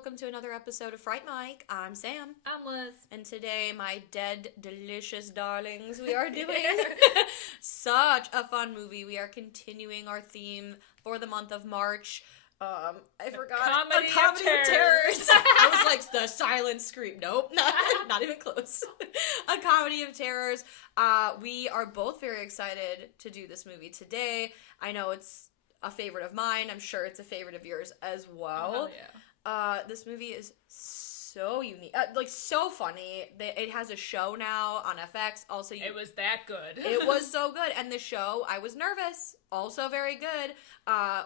welcome to another episode of Fright Mic. I'm Sam. I'm Liz. And today, my dead, delicious darlings, we are doing such a fun movie. We are continuing our theme for the month of March. I forgot. Comedy of Terrors. I was like, the silent scream. Nope, not even close. A Comedy of Terrors. We are both very excited to do this movie today. I know it's a favorite of mine. I'm sure it's a favorite of yours as well. Oh, yeah. This movie is so unique. So funny. It has a show now on FX. Also, it was that good. It was so good. And the show, I was nervous. Also very good.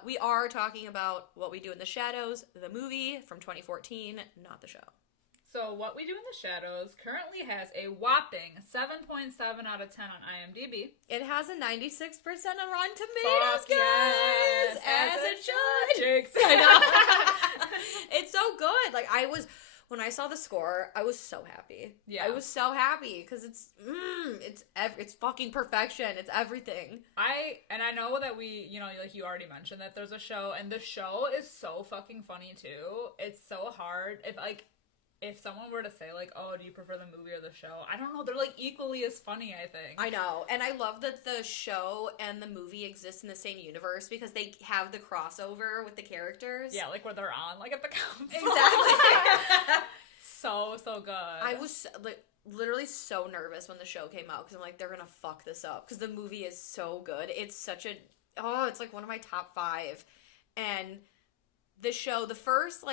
We are talking about What We Do in the Shadows, the movie from 2014, not the show. So, What We Do in the Shadows currently has a whopping 7.7 out of 10 on IMDb. It has a 96% on Rotten Tomatoes, Fuck guys! yes, As it should! Jinx. I know. It's so good. When I saw the score, I was so happy. Yeah. I was so happy, because it's fucking perfection. It's everything. I know that you already mentioned that there's a show, and the show is so fucking funny, too. It's so hard. If someone were to say, oh, do you prefer the movie or the show? I don't know. They're, equally as funny, I think. I know. And I love that the show and the movie exist in the same universe because they have the crossover with the characters. Yeah, where they're on, at the council. Exactly. So good. I was, literally so nervous when the show came out because I'm like, they're gonna fuck this up because the movie is so good. It's such it's, one of my top 5. And the show, the first,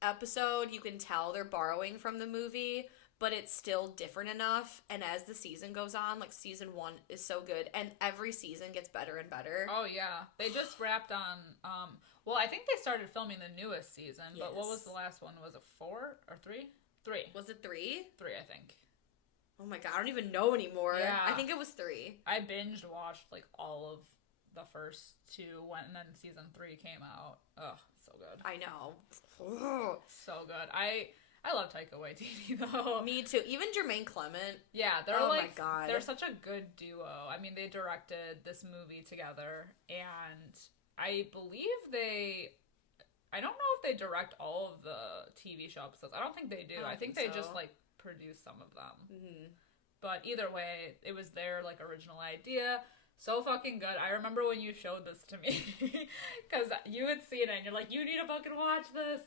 episode, you can tell they're borrowing from the movie, but it's still different enough. And as the season goes on, season 1 is so good, and every season gets better and better. Oh yeah, they just wrapped on. I think they started filming the newest season, yes. But what was the last one? Was it 4 or 3? 3. Was it 3? 3, I think. Oh my god, I don't even know anymore. Yeah. I think it was 3. I binged watched all of the first 2 and then season 3 came out. Ugh, so good. I know. So good. I love Taika Waititi though. Me too. Even Jermaine Clement. Yeah, they're my god. They're such a good duo. I mean, they directed this movie together, and I believe I don't know if they direct all of the TV show episodes. I don't think they do. I think they just produce some of them. Mm-hmm. But either way, it was their original idea. So fucking good. I remember when you showed this to me, because you had seen it, and you're like, you need to fucking watch this.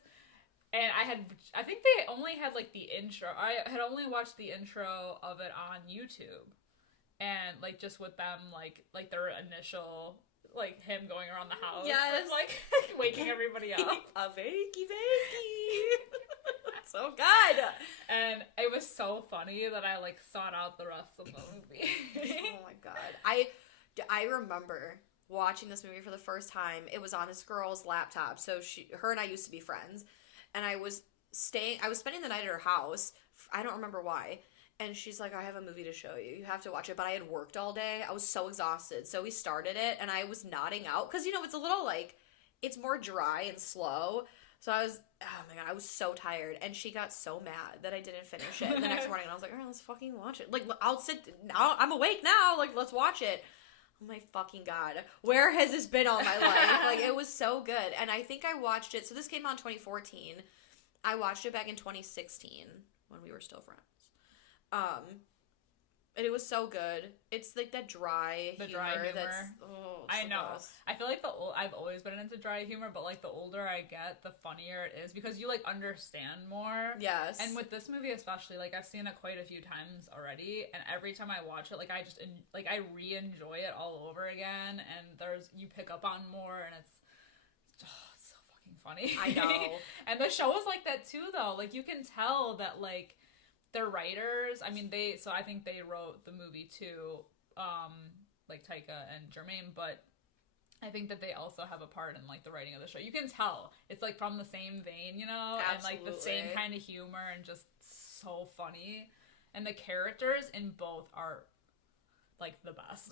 And I think they only had, the intro. I had only watched the intro of it on YouTube. And, just with them, their initial, him going around the house. Yes. And, waking everybody up. A vakey. So good. And it was so funny that I, sought out the rest of the movie. Oh, my God. I remember watching this movie for the first time. It was on this girl's laptop. So her and I used to be friends. And I was spending the night at her house. I don't remember why. And she's like, I have a movie to show you. You have to watch it. But I had worked all day. I was so exhausted. So we started it, and I was nodding out. Because, it's a little, it's more dry and slow. So I was, oh my God, I was so tired. And she got so mad that I didn't finish it the next morning. And I was like, all right, let's fucking watch it. I'll sit, now I'm awake now. Let's watch it. Oh my fucking God. Where has this been all my life? It was so good. And I think I watched it. So this came out in 2014. I watched it back in 2016 when we were still friends. And it was so good. It's that dry humor. I know. Gross. I feel I've always been into dry humor, but the older I get, the funnier it is because you understand more. Yes. And with this movie especially, I've seen it quite a few times already, and every time I watch it, I just I re-enjoy it all over again, and you pick up on more, and it's so fucking funny. I know. And the show is like that too, though. You can tell that their writers, I think they wrote the movie too, Taika and Jermaine, but I think that they also have a part in the writing of the show. You can tell it's from the same vein, Absolutely. And the same kind of humor, and just so funny. And the characters in both are the best.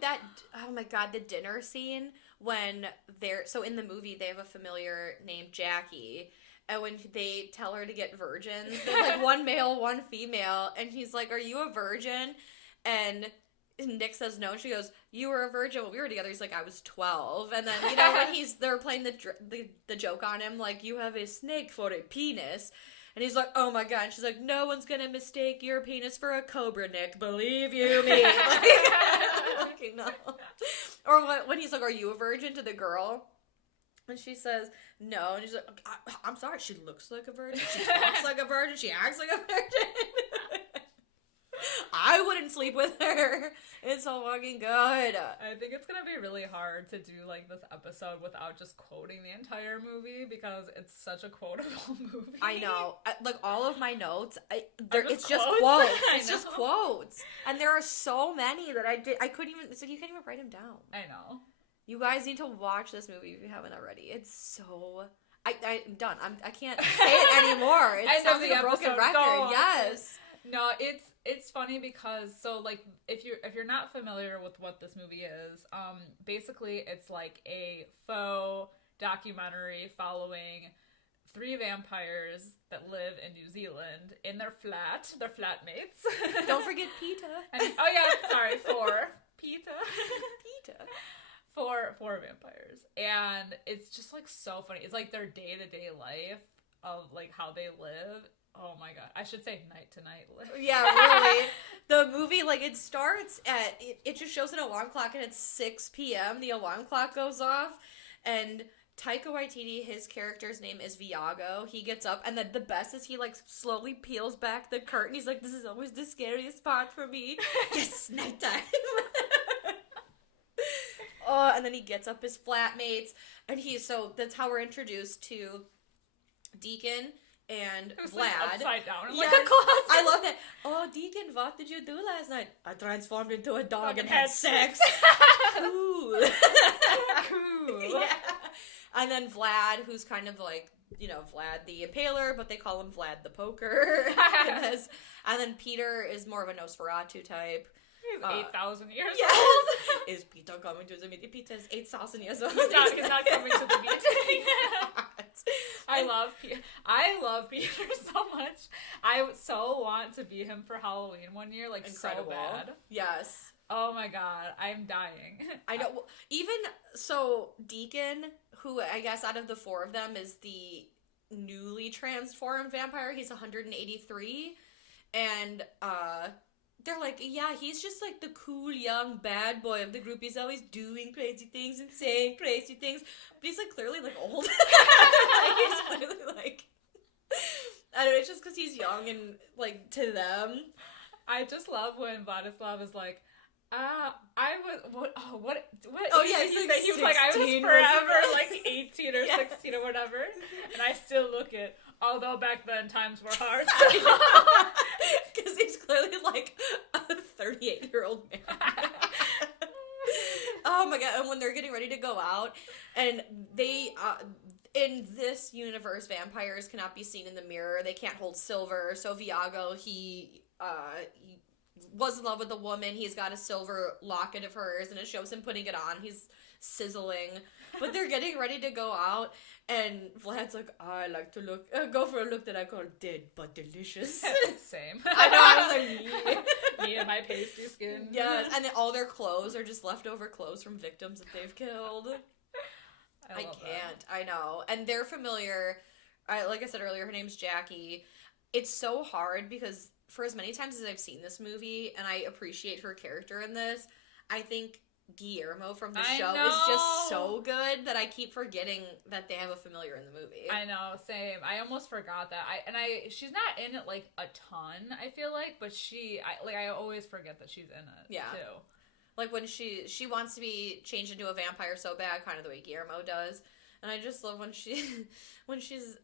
That, oh my God, the dinner scene when so in the movie they have a familiar named Jackie. And when they tell her to get virgins, there's one male, one female, and he's like, are you a virgin? And Nick says no, and she goes, "You were a virgin when we were together." He's like, "I was 12." And then, you know, when they're playing the joke on him, like, "You have a snake for a penis." And he's like, "Oh my god." And she's like, "No one's gonna mistake your penis for a cobra, Nick. Believe you me." Like, no. Or when he's like, "Are you a virgin?" to the girl. And she says, "No." And she's like, I'm sorry, she looks like a virgin. She talks like a virgin. She acts like a virgin. I wouldn't sleep with her. It's so fucking good. I think it's gonna be really hard to do like this episode without just quoting the entire movie because it's such a quotable movie. I know. Like all of my notes, it's just just quotes. quotes. It's just quotes. And there are so many that I couldn't even. It's like you can't even write them down. I know. You guys need to watch this movie if you haven't already. It's so. I'm done. I can't say it anymore. It sounds like a broken record. Yes. No, it's funny because like if you're not familiar with what this movie is, basically it's like a faux documentary following 3 vampires that live in New Zealand in their flatmates. Don't forget Peter. Oh yeah, sorry, 4 Peter. Peter. 4 vampires, and it's just like so funny. It's like their day-to-day life of like how they live. Oh my god, I should say night to night live. Yeah, really. The movie, like, it starts at it just shows an alarm clock, and it's 6 p.m. The alarm clock goes off, and Taika Waititi, his character's name is Viago. He gets up, and then the best is he like slowly peels back the curtain. He's like, "This is always the scariest part for me." Yes, nighttime. Oh, and then he gets up his flatmates, and so that's how we're introduced to Deacon and Who's Vlad. like upside down in Yes, like a closet. I love that. "Oh, Deacon, what did you do last night?" "I transformed into a dog and had sex." Cool. Cool. Yeah. And then Vlad, who's kind of like, you know, Vlad the Impaler, but they call him Vlad the Poker. And then Peter is more of a Nosferatu type. He's 8,000 years yes. old. Is Peter coming to the meeting? Peter is 8,000 years old. He's not coming to the meeting. I love Peter so much. I so want to be him for Halloween one year, like Incredible. so bad. Yes. Oh my god, I'm dying. I know. Even so, Deacon, who I guess out of the 4 of them is the newly transformed vampire. He's 183, and they're like, "Yeah, he's just like the cool young bad boy of the group. He's always doing crazy things and saying crazy things, but he's like clearly like old." Like, he's clearly like, I don't know. It's just because he's young and like to them. I just love when Vladislav is like, I was what? Oh yeah, he said he was like, I was forever like 18 or Yeah. 16 or whatever, and I still look it. Although back then times were hard, because he's clearly like a 38-year-old man. Oh my god! And when they're getting ready to go out, and they in this universe, vampires cannot be seen in the mirror. They can't hold silver. So Viago, he was in love with a woman. He's got a silver locket of hers, and it shows him putting it on. He's sizzling. But they're getting ready to go out, and Vlad's like, "I like to go for a look that I call dead but delicious." Same. I know, I was like, me and my pasty skin. Yes, and then all their clothes are just leftover clothes from victims that they've killed. I can't. That. I know. And they're familiar. Like I said earlier, her name's Jackie. It's so hard because for as many times as I've seen this movie, and I appreciate her character in this, I think Guillermo from the show is just so good that I keep forgetting that they have a familiar in the movie. I know, same. I almost forgot that. She's not in it like a ton, I feel like, but I always forget that she's in it too. Like when she wants to be changed into a vampire so bad, kind of the way Guillermo does. And I just love when she's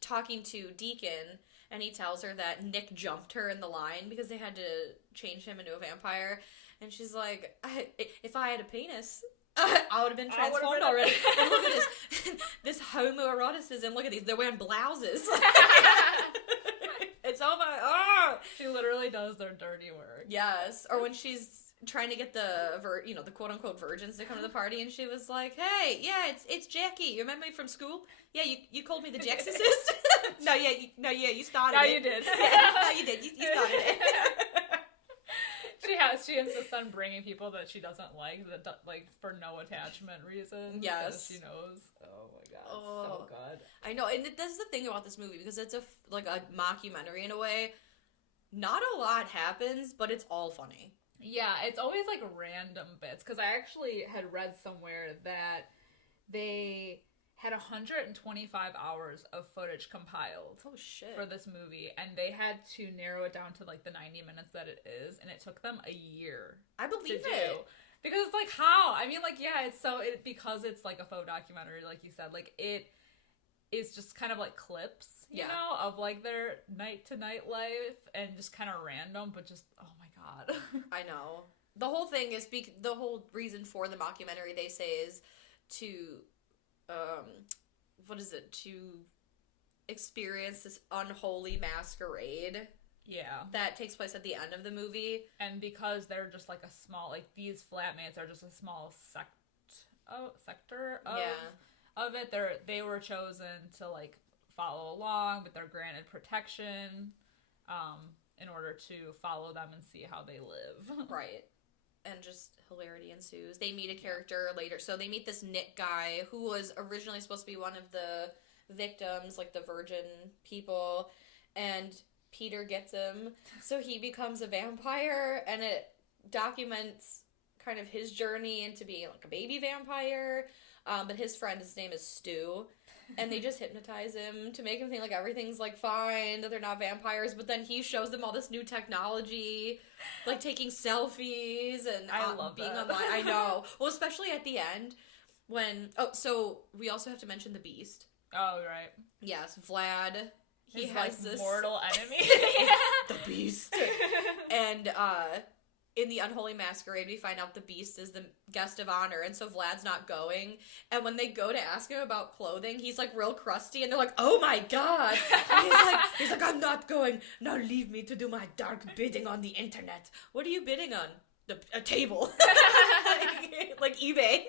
talking to Deacon, and he tells her that Nick jumped her in the line because they had to change him into a vampire. And she's like, "If I had a penis, I would have been transformed already." And look at this homoeroticism. Look at these. They're wearing blouses. It's oh my, oh. She literally does their dirty work. Yes. Or when she's trying to get the quote unquote virgins to come to the party, and she was like, "Hey, yeah, it's Jackie. You remember me from school? Yeah, you called me the Jaxicist." No, you started it. You did. Yeah, no, you did. You started it. She she insists on bringing people that she doesn't like, like for no attachment reason. Yes. Because she knows. Oh my god, so good. I know, and that's the thing about this movie, because it's a mockumentary in a way. Not a lot happens, but it's all funny. Yeah, it's always like random bits, because I actually had read somewhere that they had 125 hours of footage compiled. Oh shit. For this movie, and they had to narrow it down to like the 90 minutes that it is, and it took them a year. I believe to it. do. Because like how? I mean, like, yeah, because it's like a faux documentary, like you said, like it is just kind of like clips, you know, of like their night to night life, and just kind of random, but just oh my god. I know. The whole thing is the whole reason for the mockumentary, they say, is to to experience this unholy masquerade. Yeah. That takes place at the end of the movie. And because they're just like a small, like these flatmates are just a small sector of it, they were chosen to like follow along, but they're granted protection in order to follow them and see how they live. Right. And just hilarity ensues. They meet a character later. So they meet this Nick guy who was originally supposed to be one of the victims, like the virgin people, and Peter gets him. So he becomes a vampire, and it documents kind of his journey into being like a baby vampire. But his name is Stu. And they just hypnotize him to make him think like everything's like fine, that they're not vampires. But then he shows them all this new technology, like taking selfies and I love being that. online. I know. Well, especially at the end when so we also have to mention the Beast. Oh right. Yes, Vlad. He His, has like, this mortal enemy. the Beast. And in the Unholy Masquerade, we find out the Beast is the guest of honor, and so Vlad's not going. And when they go to ask him about clothing, he's like real crusty, and they're like, "Oh my god!" And he's like, "I'm not going. Now leave me to do my dark bidding on the internet." What are you bidding on? A table, like eBay.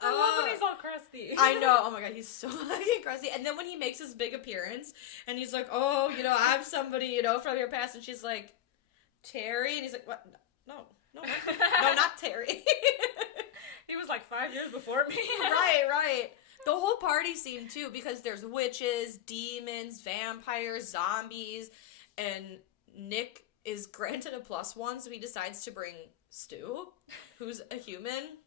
I love when he's all crusty. I know. Oh my god, he's so fucking crusty. And then when he makes his big appearance, and he's like, "Oh, I'm somebody, from your past," and she's like, "Terry," and he's like, "What? No, not Terry." He was like 5 years before me. Right. The whole party scene too, because there's witches, demons, vampires, zombies, and Nick is granted a +1, so he decides to bring Stu, who's a human.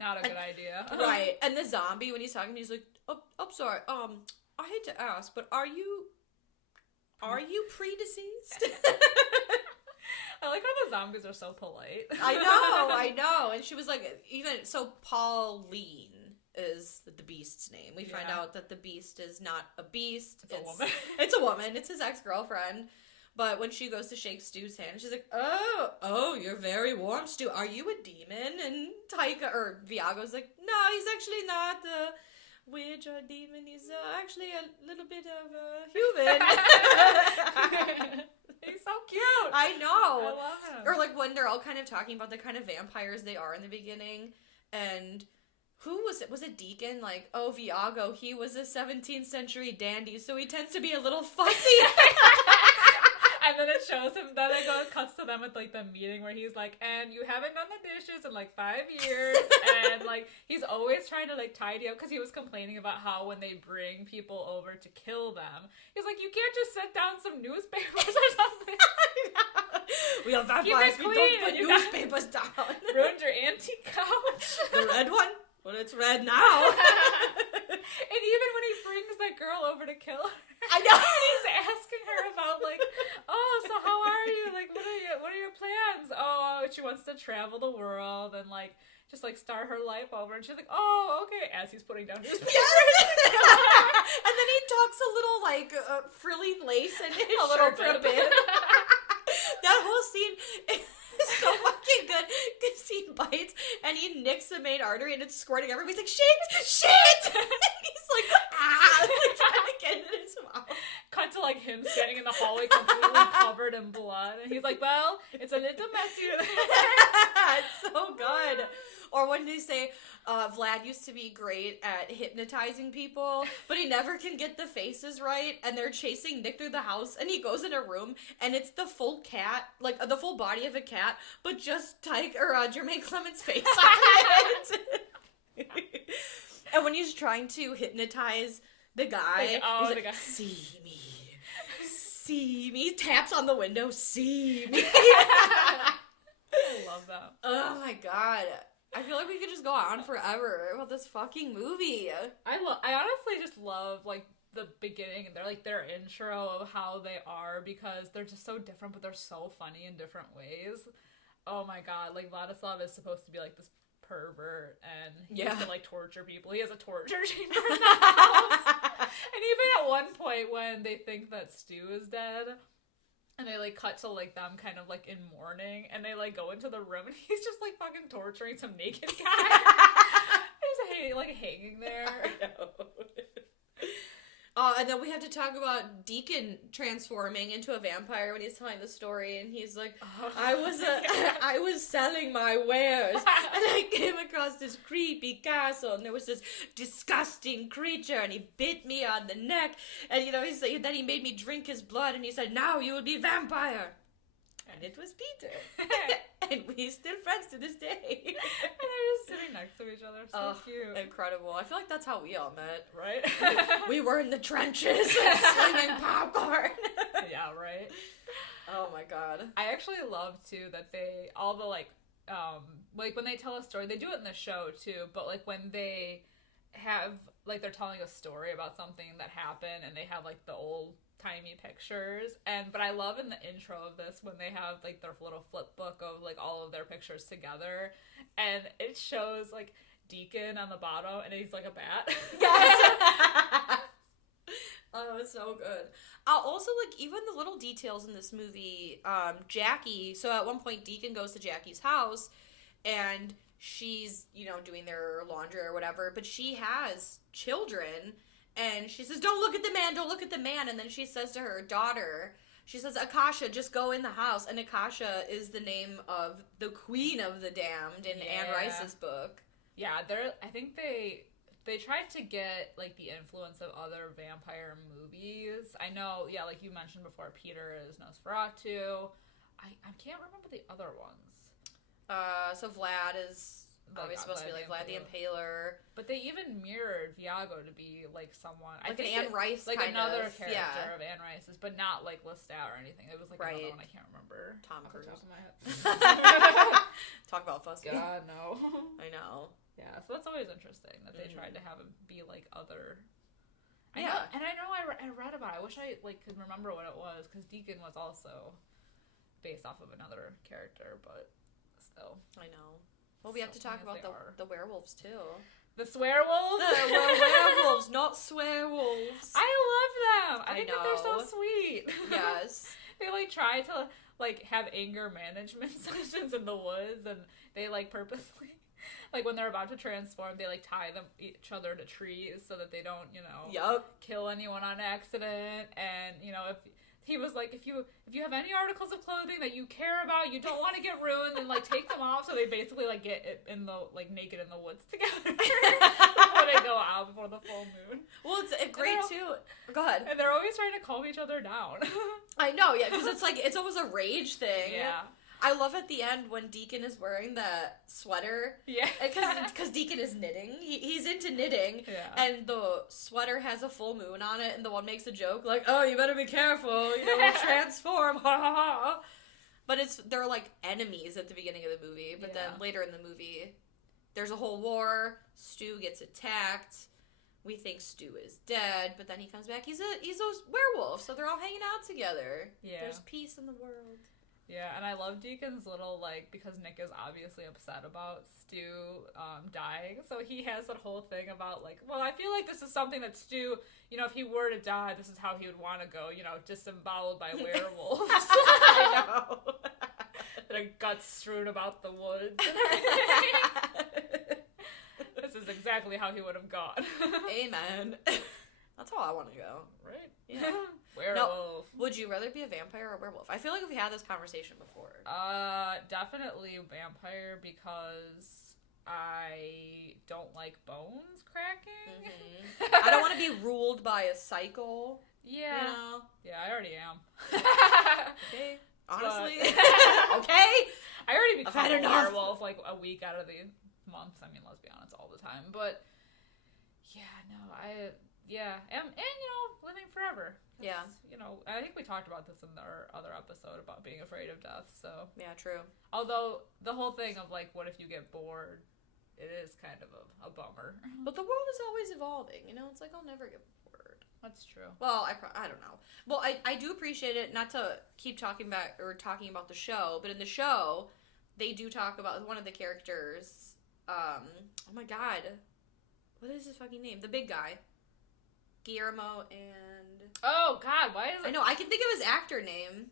Not a good idea. Right. And the zombie, when he's talking, he's like, "Oh, I'm sorry. I hate to ask, but are you pre-deceased?" I like how the zombies are so polite. I know. And she was like, so Pauline is the Beast's name. We find out that the Beast is not a beast. It's a woman. It's a woman. It's his ex-girlfriend. But when she goes to shake Stu's hand, she's like, oh, you're very warm, Stu. Are you a demon? And Taika, or Viago's like, no, he's actually not a witch or a demon. He's actually a little bit of a human. He's so cute. I know. I love him. Or like when they're all kind of talking about the kind of vampires they are in the beginning, and who was it? Was it Deacon? Like, oh, Viago, he was a 17th century dandy, so he tends to be a little fussy. And then it shows him, then it cuts to them at like the meeting where he's like, and you haven't done the dishes in like 5 years, and like he's always trying to like tidy up, because he was complaining about how when they bring people over to kill them, he's like, you can't just set down some newspapers or something. We are vampires, we don't put newspapers down. Ruined your antique couch. The red one? Well, it's red now. And even when he brings that girl over to kill her, I know. He's asking her about like, oh, so how are you? Like, what are your plans? Oh, she wants to travel the world and like just like start her life over. And she's like, oh, okay. As he's putting down his papers. And then he talks a little like frilly lace in his shirt for a bit. That whole scene is so fucking good, because he bites and he nicks the main artery and it's squirting everywhere. He's like, shit! And he's like, like trying to get it in his mouth. Cut to like him standing in the hallway completely covered in blood, and he's like, "Well, it's a little messier." It's so good. Or when they say, Vlad used to be great at hypnotizing people, but he never can get the faces right, and they're chasing Nick through the house, and he goes in a room, and it's the full cat, like the full body of a cat, but just Taika or Jermaine Clement's face on it. And when he's trying to hypnotize the guy, he's like, see me, he taps on the window, see me. I love that. Oh my god. I feel like we could just go on forever about this fucking movie. I honestly just love, like, the beginning and their intro of how they are, because they're just so different, but they're so funny in different ways. Oh my god, like, Vladislav is supposed to be, like, this pervert, and he used to, like, torture people. He has a torture chamber in the house. And even at one point when they think that Stu is dead, and they, like, cut to, like, them kind of, like, in mourning, and they, like, go into the room, and he's just, like, fucking torturing some naked guy. He's, like, hanging there. I know. And then we have to talk about Deacon transforming into a vampire when he's telling the story, and he's like, I was selling my wares, and I came across this creepy castle, and there was this disgusting creature, and he bit me on the neck, and, you know, then he made me drink his blood, and he said, now you will be vampire. And it was Peter. And we're still friends to this day. And they're just sitting next to each other. So cute. Incredible. I feel like that's how we all met. Right? We were in the trenches slinging popcorn. Yeah, right? Oh my god. I actually love, too, that they, all the, like when they tell a story, they do it in the show, too, but, like, when they have, like, they're telling a story about something that happened, and they have, like, the old timey pictures, but I love in the intro of this when they have, like, their little flip book of, like, all of their pictures together, and it shows, like, Deacon on the bottom, and he's like a bat. Yes. Oh, it's so good. Also, like, even the little details in this movie, Jackie, so at one point Deacon goes to Jackie's house, and she's, you know, doing their laundry or whatever, but she has children. And she says, don't look at the man. And then she says to her daughter, she says, Akasha, just go in the house. And Akasha is the name of the Queen of the Damned in Anne Rice's book. Yeah, I think they tried to get, like, the influence of other vampire movies. I know, yeah, like you mentioned before, Peter is Nosferatu. I can't remember the other ones. So Vlad is... Always supposed to be like Vlad the Impaler. But they even mirrored Viago to be like someone. Like an Anne Rice like kind another of, character of Anne Rice's, but not like Lestat or anything. It was like another one I can't remember. Tom Cruise. Off the top of my head. Talk about fussy. God, no. I know. Yeah, so that's always interesting that they tried to have him be like other... I read about it. I wish I like could remember what it was, because Deacon was also based off of another character, but still. I know. Well, we have to talk about the werewolves, too. The swearwolves? The werewolves, not swearwolves. I love them. I think that they're so sweet. Yes. They, like, try to, like, have anger management sessions in the woods, and they, like, purposely, like, when they're about to transform, they, like, tie each other to trees so that they don't, you know, kill anyone on accident. And, you know, if he was like, if you have any articles of clothing that you care about, you don't want to get ruined, then, like, take them off. So they basically, like, get it in the, like, naked in the woods together before they go out before the full moon. Well, it's great too. Go ahead. And they're always trying to calm each other down. I know, yeah, because it's like, it's almost a rage thing. Yeah. I love at the end when Deacon is wearing the sweater. Yeah. Because Deacon is knitting. He's into knitting. Yeah. And the sweater has a full moon on it, and the one makes a joke like, oh, you better be careful, you know, we'll transform, ha ha ha. But they're like enemies at the beginning of the movie, but then later in the movie, there's a whole war, Stu gets attacked, we think Stu is dead, but then he comes back, he's a werewolf, so they're all hanging out together. Yeah. There's peace in the world. Yeah, and I love Deacon's little, like, because Nick is obviously upset about Stu dying, so he has that whole thing about, like, well, I feel like this is something that Stu, you know, if he were to die, this is how he would want to go, you know, disemboweled by werewolves. I know. Their guts strewn about the woods and everything. This is exactly how he would have gone. Amen. That's how I want to go. Right? Yeah. Werewolf. Would you rather be a vampire or a werewolf? I feel like we had this conversation before. Definitely vampire because I don't like bones cracking. I don't want to be ruled by a cycle. Yeah. You know? Yeah, I already am. Okay. Honestly. But... Okay. I already become a enough. werewolf like a week out of the month. I mean, let's be honest, all the time. But yeah, no, and living forever. Yeah. I think we talked about this in our other episode about being afraid of death. So Yeah, true. although the whole thing of like, what if you get bored? It is kind of a bummer. But the world is always evolving. It's like I'll never get bored. That's true. Well, I don't know. Well, I do appreciate it. Not to keep talking about the show, but in the show, they do talk about one of the characters. Oh my god, what is his fucking name? The big guy, Guillermo and. Oh god, why is it? I know. I can think of his actor name.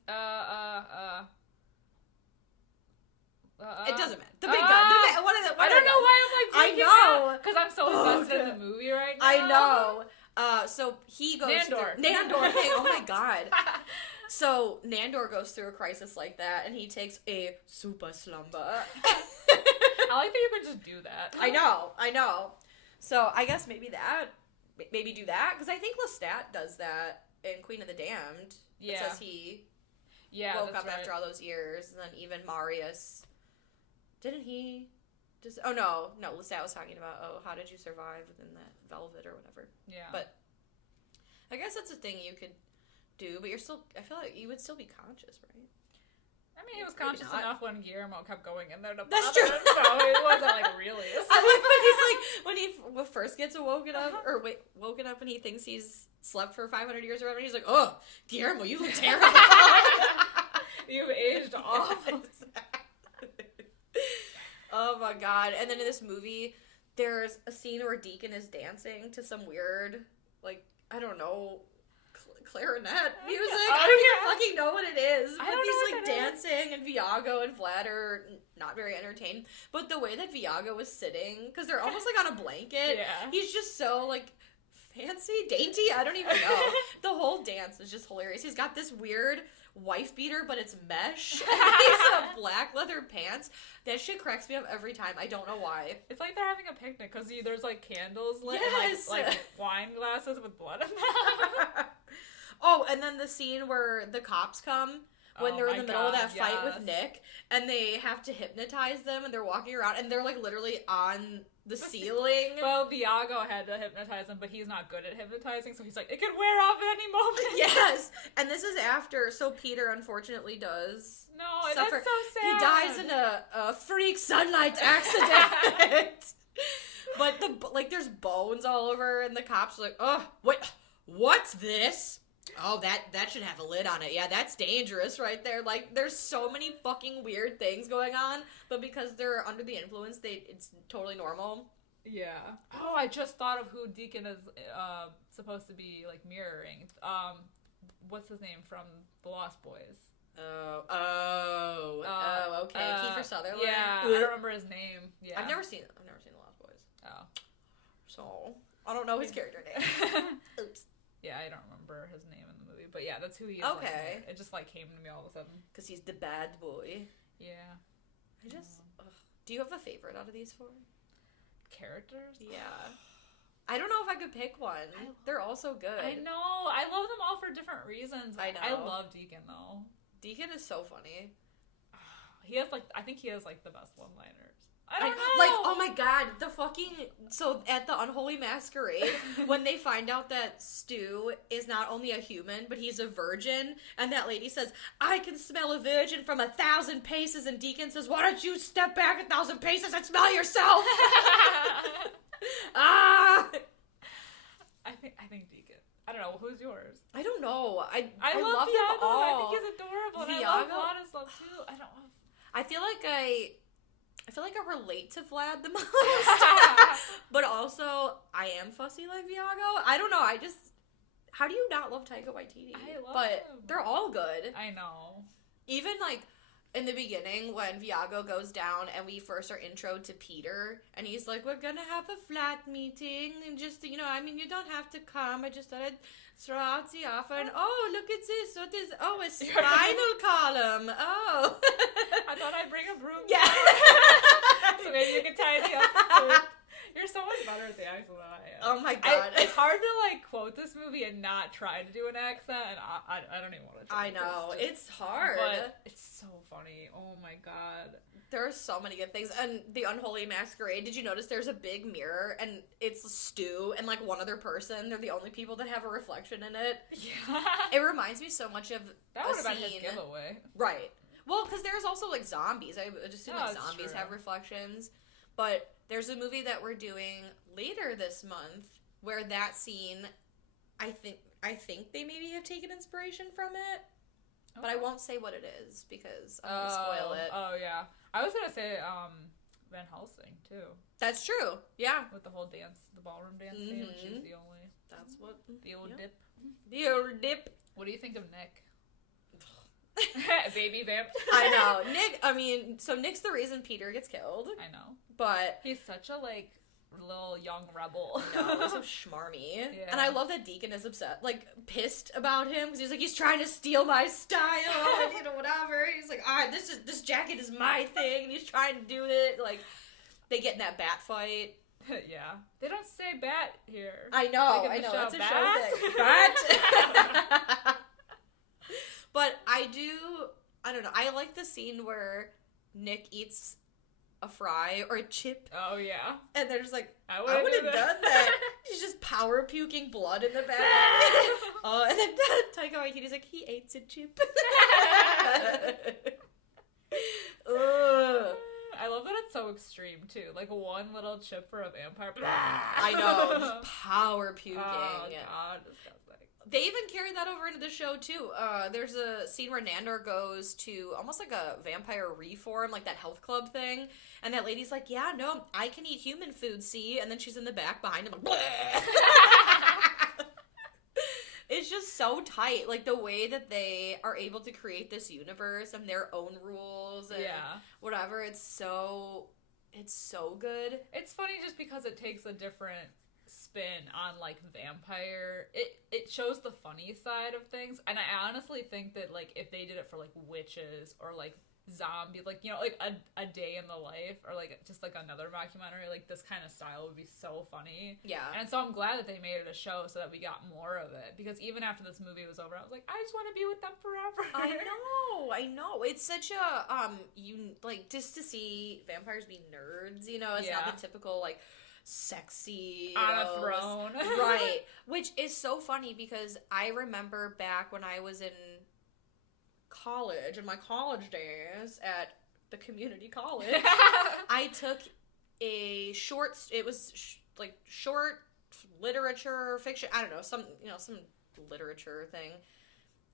It doesn't matter. The big guy. I don't know why I'm like. I know because I'm so invested in the movie right now. I know. So he goes Nandor. through Nandor thing. Oh my god. So Nandor goes through a crisis like that, and he takes a super slumber. I like that you could just do that. I know. So I guess maybe do that, because I think Lestat does that in Queen of the Damned. Yeah. It says he woke up after all those years, and then even Marius, didn't he? Just no, Lestat was talking about how did you survive within that velvet or whatever. Yeah. But I guess that's a thing you could do, but I feel like you would still be conscious, right? I mean, he was conscious enough when Guillermo kept going in there to That's bother true. him, so it wasn't like really. I like when he first gets woken up and he thinks he's slept for 500 years or whatever, and he's like, oh, Guillermo, you look terrible. You've aged off. Oh my god. And then in this movie, there's a scene where Deacon is dancing to some weird, like, I don't know, clarinet music. I don't even fucking know what it is. But he's like dancing, and Viago and Vlad are not very entertained. But the way that Viago is sitting, because they're almost like on a blanket, he's just so like fancy, dainty. I don't even know. The whole dance is just hilarious. He's got this weird wife beater, but it's mesh. He's got black leather pants. That shit cracks me up every time. I don't know why. It's like they're having a picnic because there's like candles lit Yes. and like wine glasses with blood in them. Oh, and then the scene where the cops come when they're in the middle of that fight with Nick, and they have to hypnotize them, and they're walking around, and they're like literally on the ceiling. Well, Viago had to hypnotize him, but he's not good at hypnotizing, so he's like, it could wear off at any moment. Yes, and this is after, so Peter unfortunately does suffer. That's so sad. He dies in a freak sunlight accident. But there's bones all over, and the cops are like, oh, what's this? Oh, that should have a lid on it. Yeah, that's dangerous right there. Like, there's so many fucking weird things going on, but because they're under the influence, it's totally normal. Yeah. Oh, I just thought of who Deacon is supposed to be, like, mirroring. What's his name from The Lost Boys? Okay. Kiefer Sutherland? Yeah, I don't remember his name. Yeah. I've never seen The Lost Boys. Oh. So, I don't know his character name. Oops. Yeah, I don't remember his name in the movie, but yeah, that's who he is. Okay. Like, it just like came to me all of a sudden. Because he's the bad boy. Yeah. Do you have a favorite out of these four? Characters? Yeah. I don't know if I could pick one. They're all so good. I know. I love them all for different reasons. I know. I love Deacon though. Deacon is so funny. I think he has like the best one-liners. I don't know. Like, oh my god, so at the Unholy Masquerade, when they find out that Stu is not only a human, but he's a virgin, and that lady says, I can smell a virgin from 1,000 paces, and Deacon says, why don't you step back 1,000 paces and smell yourself? I think Deacon. I don't know. Who's yours? I don't know. I love them Viago. all. I think he's adorable. And I love Vladislav too. I don't know. I feel like I relate to Vlad the most. But also, I am fussy like Viago. I don't know. How do you not love Taika Waititi? I love But him. they're all good. I know. Even like in the beginning when Viago goes down and we first are introed to Peter and he's like, we're gonna have a flat meeting and just, you don't have to come. I just thought I'd throw out the offer and, oh, look at this. What is, a spinal column. Oh. I thought I'd bring a broom. Yeah. So maybe you can tidy up. You're so much better at the accent than I am. Oh my god. It's hard to quote this movie and not try to do an accent, and I don't even want to try. I know. It's hard. But it's so funny. Oh my god. There are so many good things. And the Unholy Masquerade, did you notice there's a big mirror and it's Stu and one other person? They're the only people that have a reflection in it. Yeah. It reminds me so much of that would have been his giveaway. Right. Well, because there's also zombies. I would assume zombies have reflections. But there's a movie that we're doing later this month where that scene, I think they maybe have taken inspiration from it. Okay. But I won't say what it is because I'm going to spoil it. Oh, yeah. I was going to say Van Helsing, too. That's true. Yeah. With the whole dance, the ballroom dance scene, which is the only... That's what... The old dip. The old dip. What do you think of Nick? Baby vamp. I know. Nick, so Nick's the reason Peter gets killed. I know. But... He's such a, little young rebel. No, he's so schmarmy. Yeah. And I love that Deacon is upset, pissed about him, because he's trying to steal my style, and, whatever. He's like, this jacket is my thing, and he's trying to do it. They get in that bat fight. Yeah. They don't say bat here. I know, it's a show thing. Bat! But I don't know, I like the scene where Nick eats a fry or a chip. Oh, yeah. And they're just I would have done that. He's just power puking blood in the bag. And then Taika Waititi's like, he ate a chip. Ugh. I love that it's so extreme, too. One little chip for a vampire. I know. Just power puking. Oh, God. Disgusting. They even carried that over into the show, too. There's a scene where Nandor goes to almost like a vampire reform, that health club thing. And that lady's like, yeah, no, I can eat human food, see? And then she's in the back behind him, It's just so tight. The way that they are able to create this universe and their own rules and whatever. It's so good. It's funny just because it takes a different spin on vampire. It shows the funny side of things, and I honestly think that if they did it for witches or zombies, a day in the life or just another mockumentary, this kind of style would be so funny. Yeah. And so I'm glad that they made it a show so that we got more of it, because even after this movie was over, I was like, I just want to be with them forever. I know. It's such a just to see vampires be nerds, it's not the typical sexy on a throne. Right. Which is so funny because I remember back when I was in college, in my college days at the community college, I took a short literature, fiction, I don't know, some literature thing,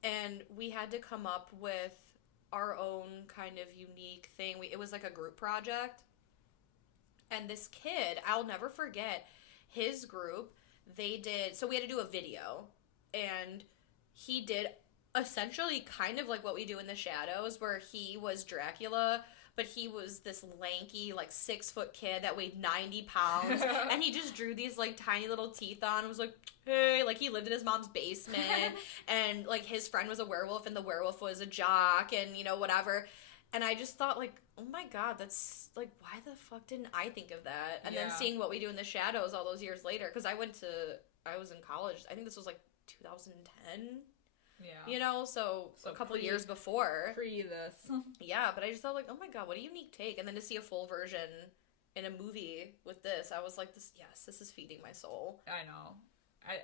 and we had to come up with our own kind of unique thing. It was a group project. And this kid, I'll never forget, his group, so we had to do a video, and he did essentially kind of what we do in the shadows, where he was Dracula, but he was this lanky, 6-foot kid that weighed 90 pounds, and he just drew these, tiny little teeth on, and was like, hey, he lived in his mom's basement, and, his friend was a werewolf, and the werewolf was a jock, and, whatever. And I just thought, oh my god, that's, why the fuck didn't I think of that? And then seeing what we do in the shadows all those years later, because I was in college, I think this was, 2010? Yeah. So a couple years before. Pre this. Yeah, but I just thought, oh my god, what a unique take. And then to see a full version in a movie with this, I was like, this is feeding my soul. I know.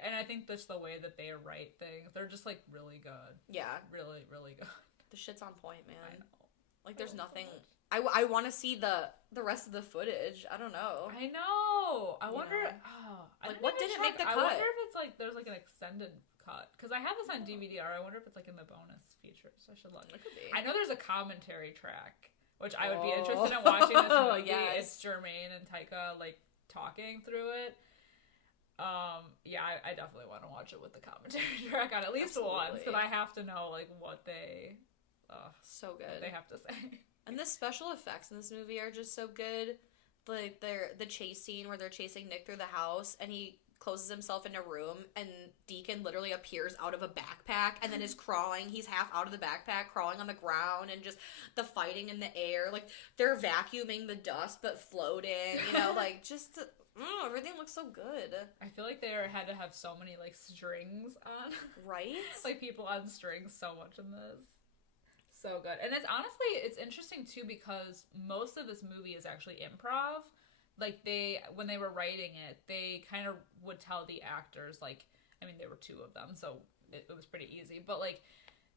And I think just the way that they write things, they're just, really good. Yeah. Really, really good. The shit's on point, man. I know. There's nothing... I want to see the rest of the footage. I don't know. I know. I wonder... what didn't make the cut? I wonder if it's, there's, an extended cut. Because I have this on DVD-R. I wonder if it's, in the bonus features. I should look. It could be. I know there's a commentary track, which I would be interested in watching this movie. Yes. It's Jermaine and Taika, talking through it. I definitely want to watch it with the commentary track on at least once, because I have to know, what they... so good. They have to say. And the special effects in this movie are just so good. Like the chase scene where they're chasing Nick through the house and he closes himself in a room and Deacon literally appears out of a backpack and then is crawling. He's half out of the backpack, crawling on the ground, and just the fighting in the air. Like, they're vacuuming the dust but floating, you know, like, just everything looks so good. I feel like they had to have so many, like, strings on. Right? Like, people on strings so much in this. So good. And it's interesting, too, because most of this movie is actually improv. Like, when they were writing it, they kind of would tell the actors, like, I mean, there were two of them, so it was pretty easy, but, like,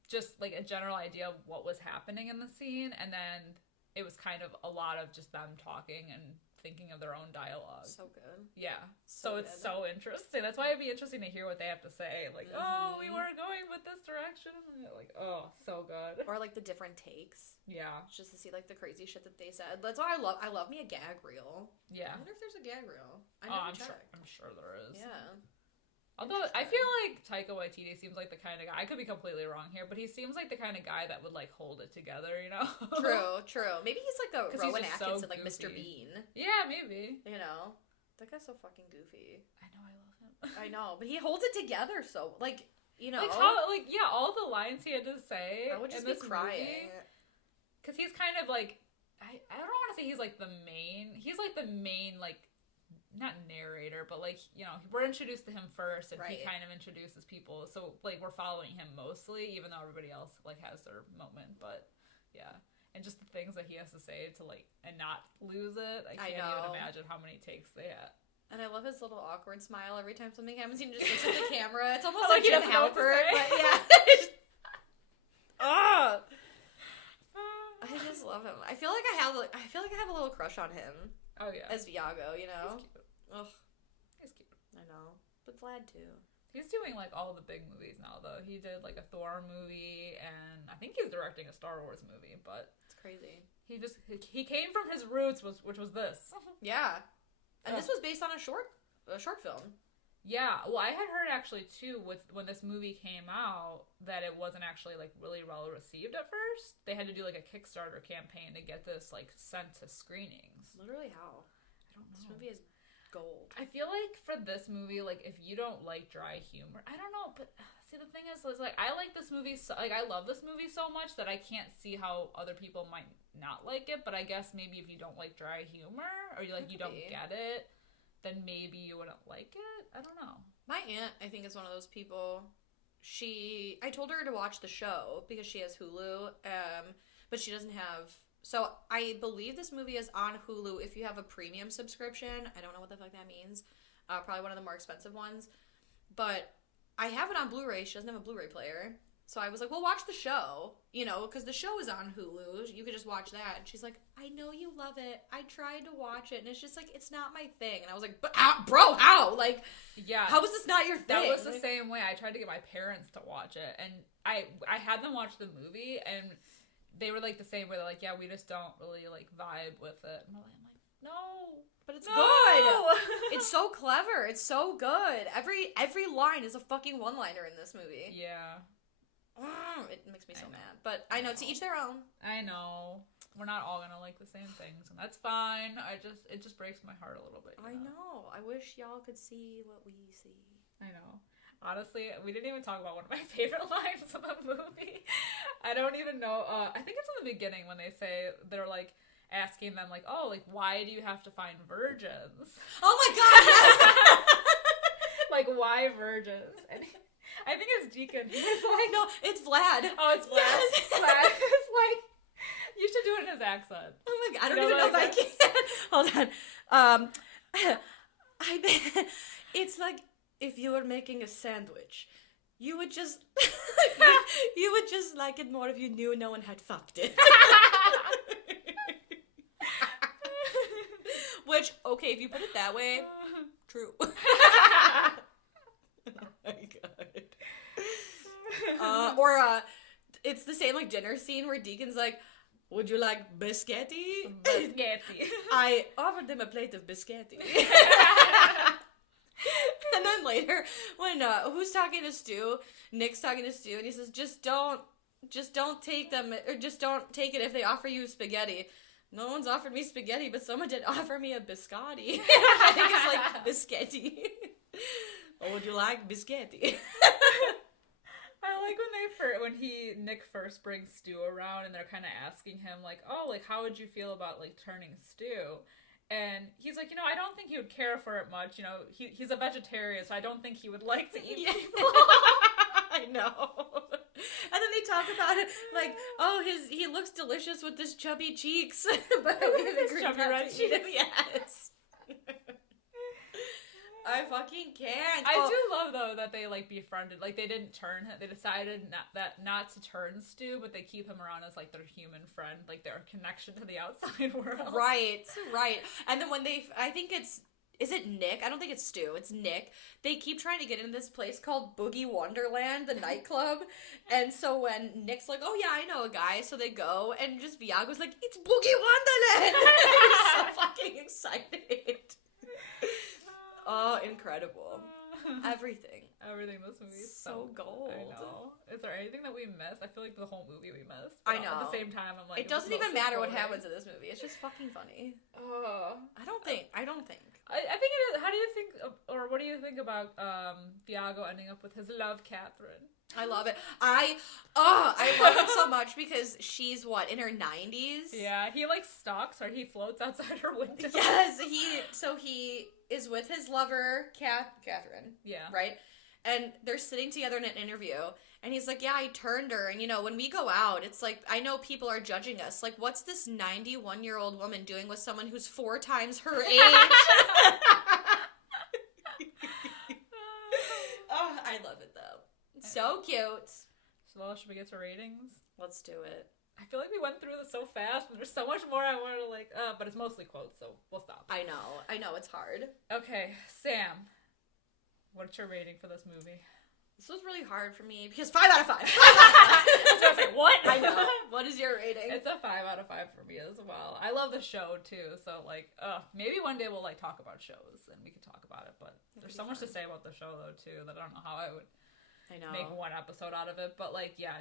just, like, a general idea of what was happening in the scene, and then it was kind of a lot of just them talking and thinking of their own dialogue. So good. Yeah. So it's so interesting. That's why it'd be interesting to hear what they have to say. Like, oh, we weren't going with this direction. Like, oh, so good. Or, like, the different takes. Yeah. Just to see, like, the crazy shit that they said. That's why I love me a gag reel. Yeah. I wonder if there's a gag reel. I'm sure there is. Yeah. Although, I feel like Taika Waititi seems like the kind of guy, I could be completely wrong here, but he seems like the kind of guy that would, like, hold it together, you know? True. Maybe he's like a Rowan Atkinson, so like Mr. Bean. Yeah, maybe. You know? That guy's so fucking goofy. I know, I love him. I know, but he holds it together so, like, you know. Like, how, like, yeah, all the lines he had to say I would just be crying. Because he's kind of, like, I don't want to say he's, like, the main, like, not narrator, but, like, you know, we're introduced to him first, and he kind of introduces people, so, like, we're following him mostly, even though everybody else, like, has their moment, but, yeah. And just the things that he has to say to, like, and not lose it, I can't even imagine how many takes they had. And I love his little awkward smile every time something happens, he just looks at the camera, it's almost like Jim Halpert, but, yeah. I just love him. I feel like I have a little crush on him. Oh, yeah. As Viago, you know? He's cute. Ugh. He's cute. I know. But Vlad, too. He's doing, like, all the big movies now, though. He did, like, a Thor movie, and I think he's directing a Star Wars movie, but... It's crazy. He came from his roots, which was this. Yeah. And this was based on a short film. Yeah. Well, I had heard, actually, too, when this movie came out, that it wasn't actually, like, really well received at first. They had to do, like, a Kickstarter campaign to get this, like, sent to screenings. Literally how? I don't know. This movie is gold. I feel like for this movie, like, if you don't like dry humor, I don't know, but see, the thing is like, I like this movie, I love this movie so much that I can't see how other people might not like it, but I guess maybe if you don't like dry humor, or you don't get it, then maybe you wouldn't like it. I don't know. My aunt, I think, is one of those people. I told her to watch the show because she has Hulu, but she doesn't have... So, I believe this movie is on Hulu if you have a premium subscription. I don't know what the fuck that means. Probably one of the more expensive ones. But I have it on Blu-ray. She doesn't have a Blu-ray player. So I was like, well, watch the show. You know, because the show is on Hulu. You could just watch that. And she's like, I know you love it. I tried to watch it. And it's just like, it's not my thing. And I was like, but bro, how? Like, yeah, how is this not your thing? That was the same way. I tried to get my parents to watch it. And I had them watch the movie, and... they were, like, the same way. They're like, yeah, we just don't really, like, vibe with it. And I'm like, no. But it's good. It's so clever. It's so good. Every line is a fucking one-liner in this movie. Yeah. It makes me so mad. But I know, to each their own. I know. We're not all gonna like the same things, and that's fine. It just breaks my heart a little bit. I know. I wish y'all could see what we see. I know. Honestly, we didn't even talk about one of my favorite lines of the movie. I don't even know. I think it's in the beginning when they say, they're, like, asking them, like, oh, like, why do you have to find virgins? Oh my god, yes! Like, why virgins? And I think it's Deacon. He's like... No, it's Vlad. Oh, it's Vlad. Yes. Vlad is like... You should do it in his accent. Oh my god, I don't even know if I can. Hold on. It's like... if you were making a sandwich, you would just like it more if you knew no one had fucked it. Which, okay, if you put it that way, true. Oh my god. Or it's the same, like, dinner scene where Deacon's like, would you like biscotti? Biscotti. I offered them a plate of biscotti. And then later, when, who's talking to Stu? Nick's talking to Stu, and he says, just don't Just don't take them, or just don't take it if they offer you spaghetti. No one's offered me spaghetti, but someone did offer me a biscotti. I think it's like biscotti. Oh, would you like biscotti? I like when Nick first brings Stu around and they're kind of asking him like, oh, like how would you feel about like turning Stu? And he's like, I don't think he would care for it much. He's a vegetarian, so I don't think he would like to eat people. I know. And then they talk about it like, oh, he looks delicious with his chubby cheeks. But we have agreed chubby not red to eat him. cheeks. Yes. I fucking can't. I do love though that they like befriended. Like they didn't turn him. They decided not to turn Stu, but they keep him around as like their human friend, like their connection to the outside world. Right. And then when I think is it Nick? I don't think it's Stu. It's Nick. They keep trying to get into this place called Boogie Wonderland, the nightclub. And so when Nick's like, oh yeah, I know a guy. So they go and just Viago's like, it's Boogie Wonderland. He's so fucking excited. Oh, incredible. Everything in this movie is so gold. I know. Is there anything that we missed? I feel like the whole movie we missed. I know. At the same time, I'm like, it doesn't even matter what happens in this movie. It's just fucking funny. I don't think. I think it is. How do you think, or what do you think about Viago ending up with his love, Catherine? I love it. I love it so much because she's in her 90s? Yeah, he like stalks her. He floats outside her window. Yes, he is with his lover, Catherine. Yeah. Right? And they're sitting together in an interview. And he's like, yeah, I turned her. And, when we go out, it's like, I know people are judging us. Like, what's this 91-year-old woman doing with someone who's 4 times her age? Oh, I love it, though. So cute. So, should we get to ratings? Let's do it. I feel like we went through this so fast, and there's so much more I wanted to, but it's mostly quotes, so we'll stop. I know, it's hard. Okay, Sam, what's your rating for this movie? This was really hard for me, because 5 out of 5. I was gonna say, what? I know. What is your rating? It's a 5 out of 5 for me as well. I love the show, too, so, maybe one day we'll, talk about shows, and we can talk about it, but there's so much to say about the show, though, too, that I don't know how I would make one episode out of it. But,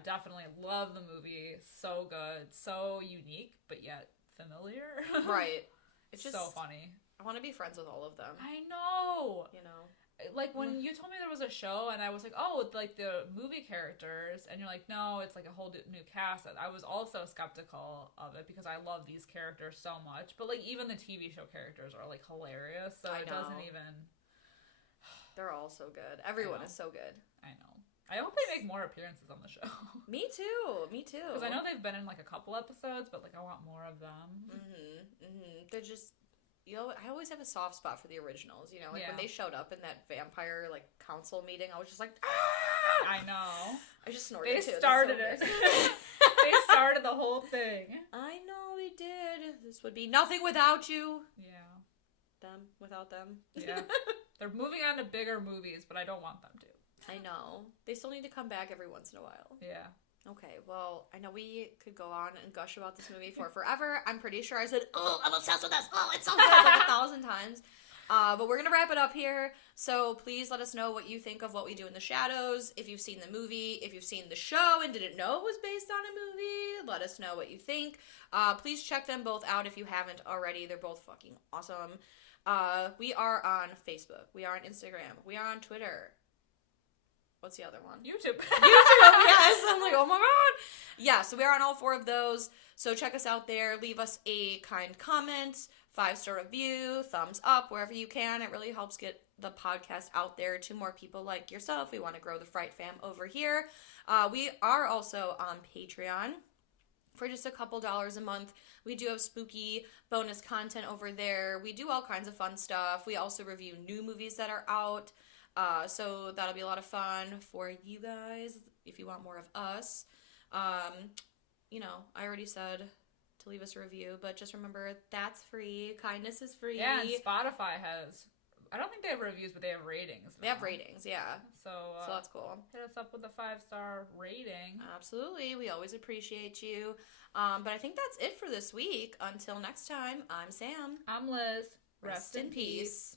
definitely love the movie. So good. So unique, but yet familiar. Right. It's just so funny. I want to be friends with all of them. I know. When you told me there was a show, and I was like, oh, it's the movie characters, and you're like, no, it's a whole new cast. I was also skeptical of it because I love these characters so much. But, even the TV show characters are, hilarious. So it doesn't even... They're all so good. Everyone is so good. I know. I hope they make more appearances on the show. Me too. Because I know they've been in a couple episodes, but I want more of them. They're just, I always have a soft spot for the originals. When they showed up in that vampire council meeting, I was just like, ah! I know. I just snorted. They started it. They started the whole thing. I know they did. This would be nothing without you. Yeah. Them without them. Yeah. They're moving on to bigger movies, but I don't want them to. I know. They still need to come back every once in a while. Yeah. Okay, well, I know we could go on and gush about this movie for forever. I'm pretty sure I said, oh, I'm obsessed with this. Oh, it's so good, 1,000 times. But we're going to wrap it up here. So please let us know what you think of What We Do in the Shadows. If you've seen the movie, if you've seen the show and didn't know it was based on a movie, let us know what you think. Please check them both out if you haven't already. They're both fucking awesome. We are on Facebook. We are on Instagram. We are on Twitter. What's the other one? YouTube. Yes. I'm like, oh my god. Yeah, so we are on all 4 of those. So check us out there. Leave us a kind comment, 5-star review, thumbs up, wherever you can. It really helps get the podcast out there to more people like yourself. We want to grow the Fright fam over here. We are also on Patreon. For just a couple dollars a month, we do have spooky bonus content over there. We do all kinds of fun stuff. We also review new movies that are out. So that'll be a lot of fun for you guys if you want more of us. I already said to leave us a review, but just remember that's free. Kindness is free. Yeah, and Spotify has... I don't think they have reviews, but they have ratings. They have ratings, yeah. So that's cool. Hit us up with a 5-star rating. Absolutely. We always appreciate you. But I think that's it for this week. Until next time, I'm Sam. I'm Liz. Rest in peace.